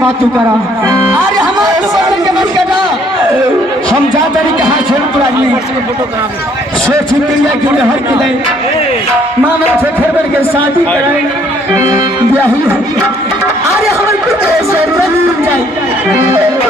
बात तू करा। अरे हमारे तो बदल के मत करना। हम जाते नहीं कहाँ छोड़ पुरानी सोच इंडिया की लहर की दे मामा से फिर बढ़ के शादी कराए ब्याही। अरे हमारे को ऐसे नहीं जाए।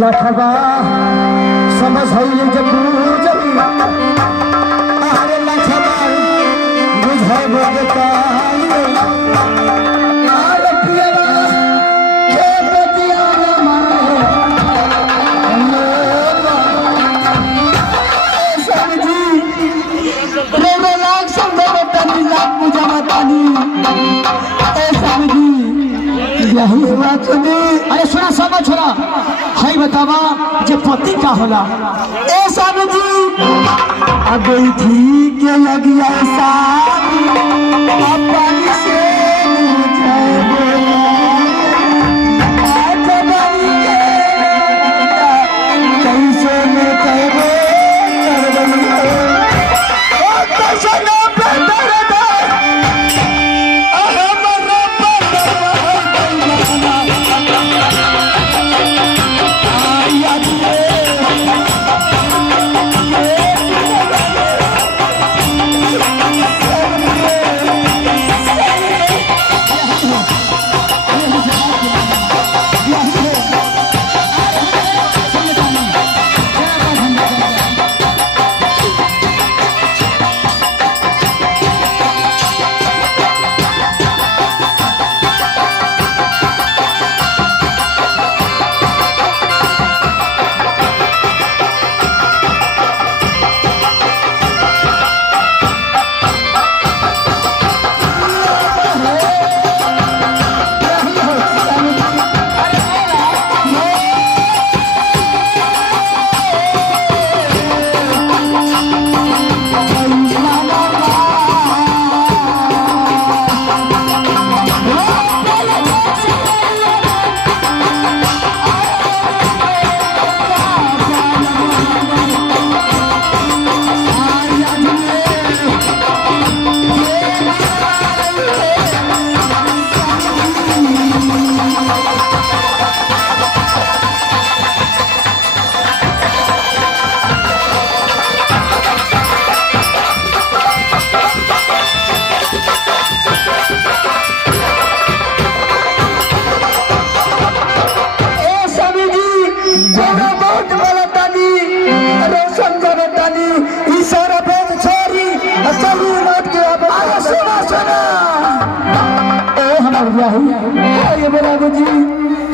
लखबा समझ जब अरे लखबा बुझा अरे सुना समझ छोड़ा है बतावा जे पति का होला ए समझी अगई थी के लगिया पानी से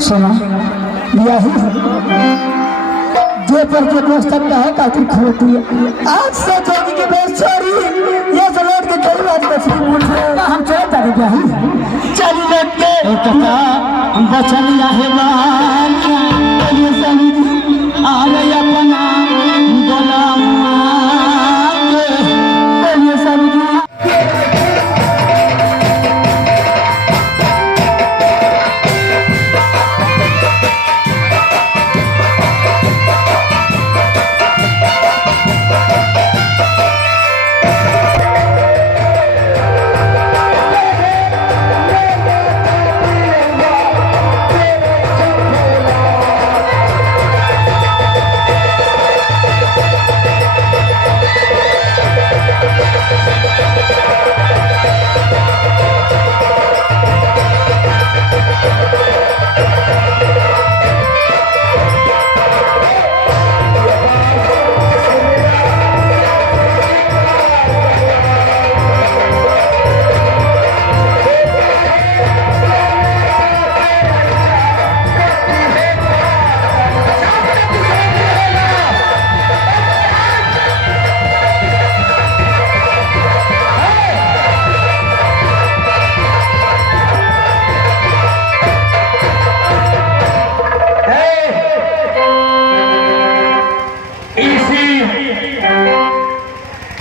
सुना ब्याही जे पर के दोस्त है काफी खोटी आज से जोगी के बेस छोड़ी ये जलोट के कई बात बची मुझे हम चले जाने ब्याही चली लट के एक का बचन है वालिया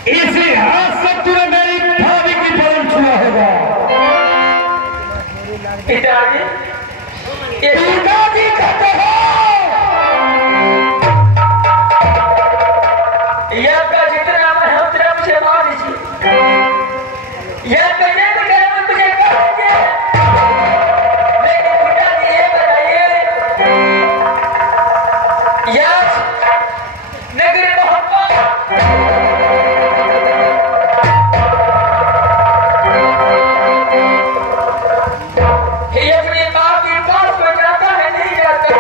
इसी हाथ से तूने मेरी भाभी की बदल छुआ होगा। पिताजी, पिताजी कहते हो यह का जितना मैं हम तेरा मुझे मार दीजिए। यह कहने को मेरा मन मुझे कर दीजिए। लेकिन पिताजी ये बताइए यह नगरी मोहब्बत ये अपनी माँ की बात को जाता है नहीं जाता।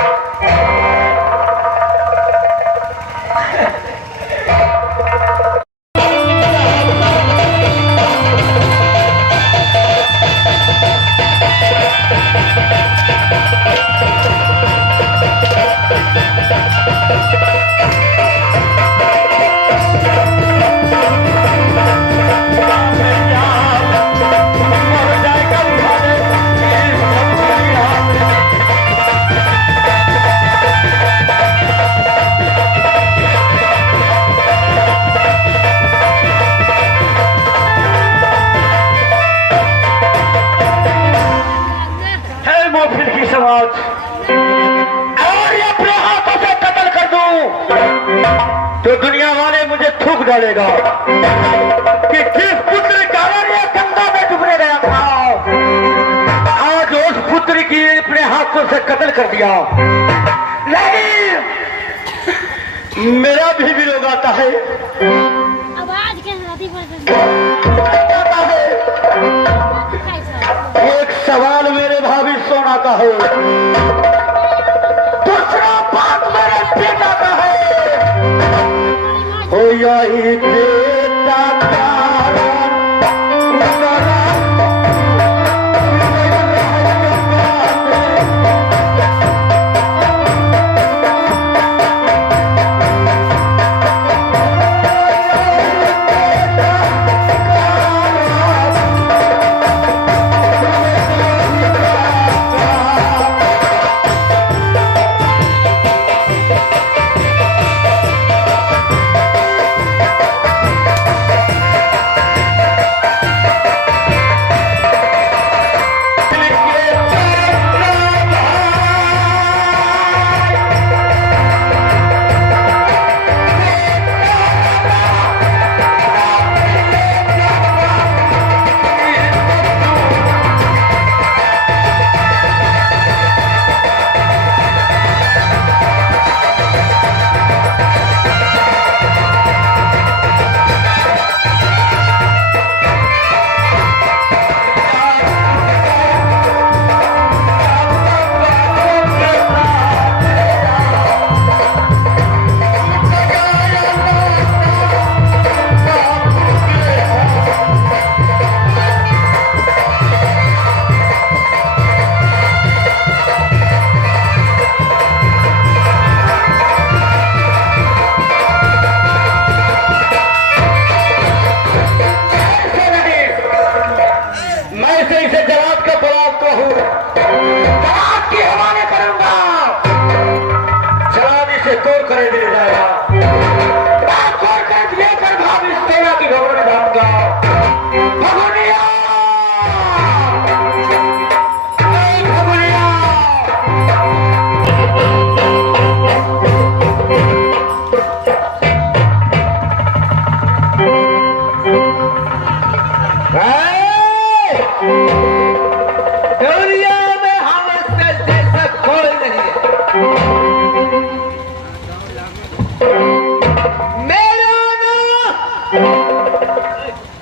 और ये अपने हाथों से कत्ल कर दूं तो दुनिया वाले मुझे थूक डालेगा कि किस पुत्र का ये गंगा में डूबने गया था, आज उस पुत्र की अपने हाथों से कत्ल कर दिया। नहीं, मेरा भी लोग आता है। आवाज के शादी एक सवाल मेरे भाभी सोना का है, दूसरा बात मेरे बेटा का है। हो यही बेटा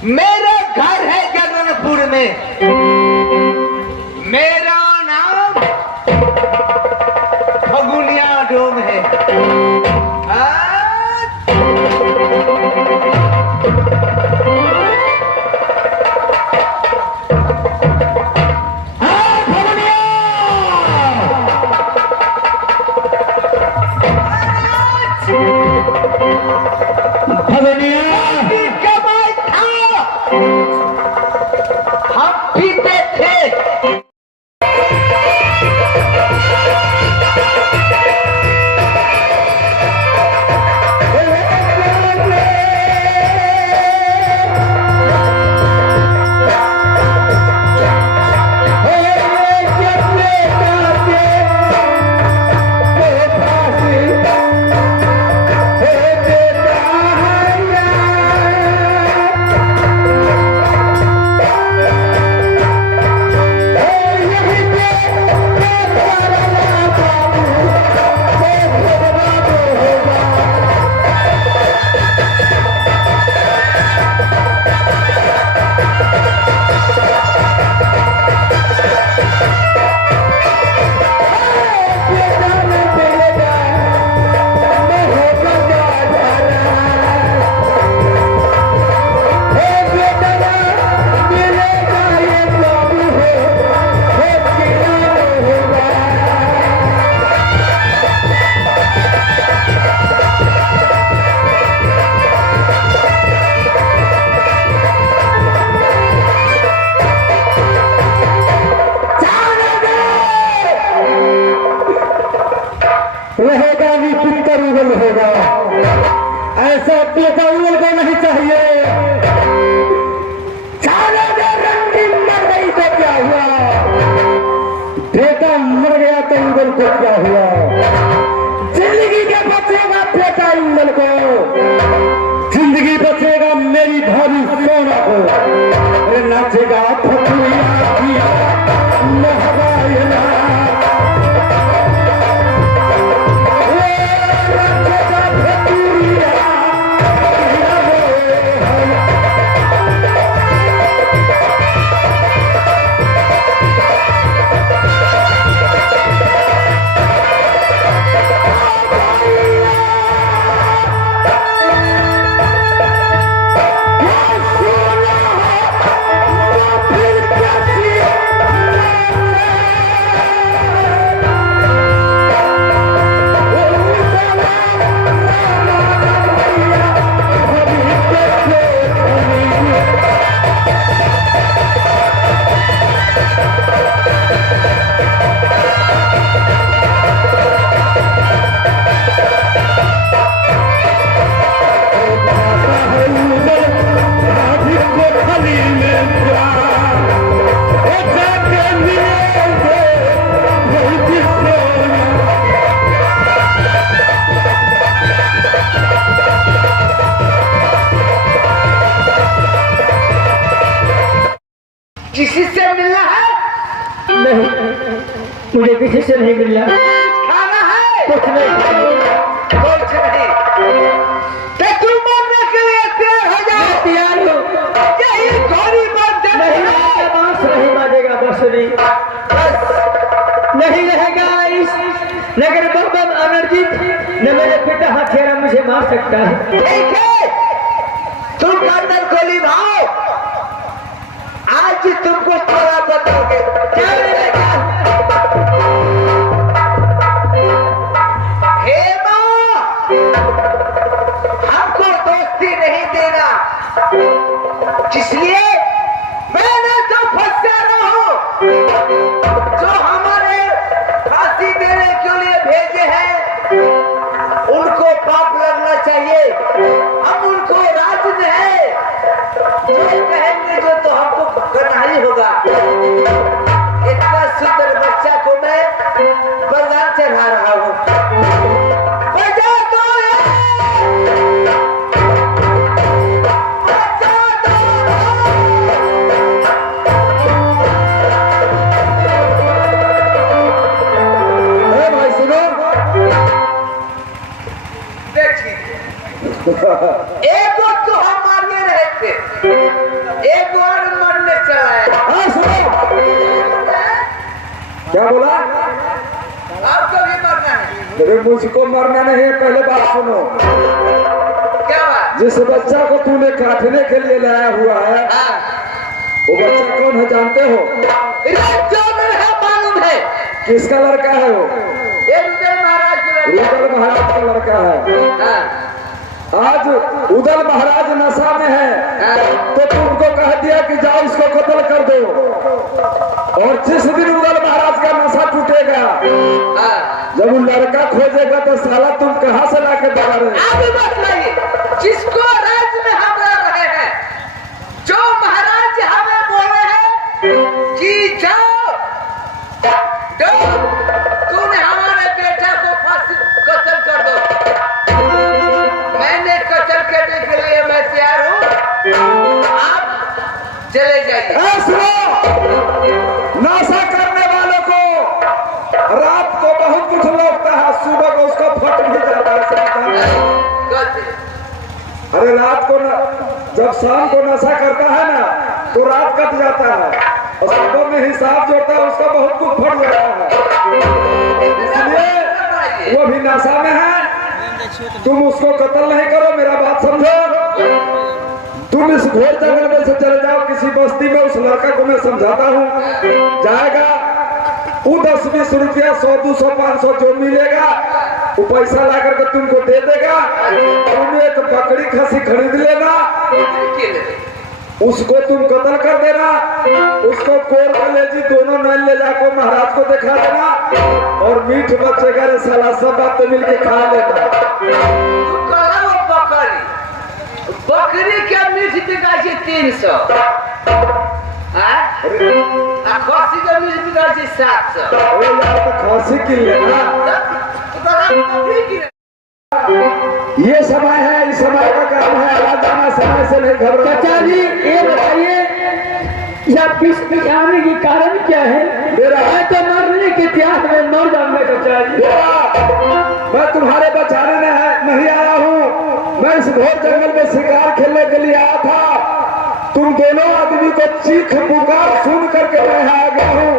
मेरा घर है जगनपुर में, मेरा नाम फगुनिया डोम है। तुमको क्या हुआ? जिंदगी के बचेगा बेटा इंजन को, जिंदगी बचेगा मेरी भाभी सोना को। अरे नाचेगा फकुरिया पिया महवाइला, नाचेगा फकुरिया किसी से मिलना है? नहीं, मुझे किसी से नहीं मिलना। खाना है? कुछ नहीं। कुछ नहीं। तो तुम मरने के लिए तैयार हो जाओ। तैयार हो। यही घोड़ी बात नहीं, बांस नहीं बाजेगा, बांसुरी नहीं रहेगा इस नगर बम अनर्जित, न मेरे पिता हथियारा मुझे मार सकता है। ठीक है, तुम गर्दन को निभाओ। आज तुमको थोड़ा बताओगे क्या मिलेगा? हेमा, हमको दोस्ती नहीं देना, इसलिए मैंने जो फंसा रहा हूं, जो हमारे फांसी देने के लिए भेजे हैं, उनको पाप लगना चाहिए। हम उनको राज में है, जो कहेंगे जो तो हमको करना ही होगा। इतना सुंदर बच्चा को मैं बलिदान चढ़ा रहा हूँ। बजा दो ये! बजा दो! अरे भाई सुनो, देखिए, एक तो हम मारने रहे थे, एक और मरने चला है। हाँ सुनो, क्या बोला? आपको भी मरना है। अरे मुझको मरना नहीं है, पहले बात सुनो। क्या बात? जिस बच्चा को तूने काटने के लिए लाया हुआ है, हाँ, वो बच्चा कौन है जानते हो? जो है मालूम है। किसका लड़का है वो? ये रुद्र महाराज की लड़की। उदल महाराज का लड़का है। हाँ, आज उदल महाराज नशा में है, तो तुमको कह दिया कि जाओ इसको कत्ल कर दो। और जिस दिन उदल महाराज का नशा टूटेगा, हाँ। जब वो लड़का खोजेगा तो साला तुम कहाँ से लाके दबा रहे? आगे बताइए, जिसको राज्य में हम रह रहे हैं, जो महाराज हमें बोले हैं कि जाओ, तूने हमारे बेटा को फांसी कत्ल कर दो। मैंने कत्ल करने के लिए मैं तैयार हूँ, आप चले जाइए। सुनो, नशा करने वालों को रात को बहुत कुछ लगता है, सुबह को उसका फट भी जाता है। अरे रात को जब शाम को नशा करता है ना, तो रात कट जाता है, और सुबह में हिसाब जोड़ता है, उसका बहुत कुछ फट जाता है। इसलिए वो भी नशा में है, तुम उसको कत्ल नहीं करो, मेरा बात समझो। तुम इस घोर जंगल में से चले जाओ किसी बस्ती में, उस लड़का को मैं समझाता हूँ, जाएगा वो 10-20 रुपया 100, 200, 500 जो मिलेगा वो पैसा ला करके तुमको दे देगा। तुम एक बकरी खसी खरीद लेना, उसको तुम कत्ल कर देना, उसको कोर कलेजी दोनों नल ले जाकर महाराज को दिखा देना, और मीठ बचेगा रे साला, सब बात तो मिलके खा लेना। बकरी क्या मीठ बिका 300। खसी के बीच बिका छी 700 ओ यार तो खांसी की लेना ये समय है, इस समय का काम है, आवाज जाना समय से नहीं घबरा। चाचा जी ये बताइए या किस आने की कारण क्या है? मेरा मैं तो मरने के त्याग में मर जाऊंगा चाचा जी। मैं तुम्हारे बचाने नहीं आया हूँ। मैं इस घोर जंगल में शिकार खेलने के लिए आया था। तुम दोनों आदमी को चीख पुकार सुन करके मैं आ गया हूँ।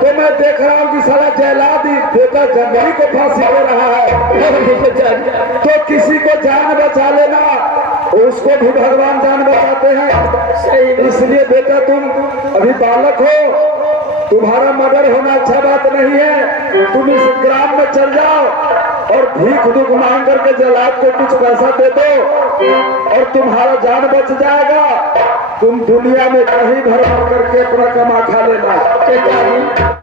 तो मैं देख रहा हूँ कि साला जयलादी बेटा जंगली को फांसी दे रहा है। तो किसी को जान बचा लेना, उसको भी भगवान जान बचाते हैं। इसलिए बेटा तुम अभी बालक हो, तुम्हारा मर्डर होना अच्छा बात नहीं है। तुम इस ग्राम में चल जाओ और भीख दुख मांग करके जलाद को कुछ पैसा दे दो और तुम्हारा जान बच जाएगा। तुम दुनिया में कहीं भर करके अपना कमा खा लेना।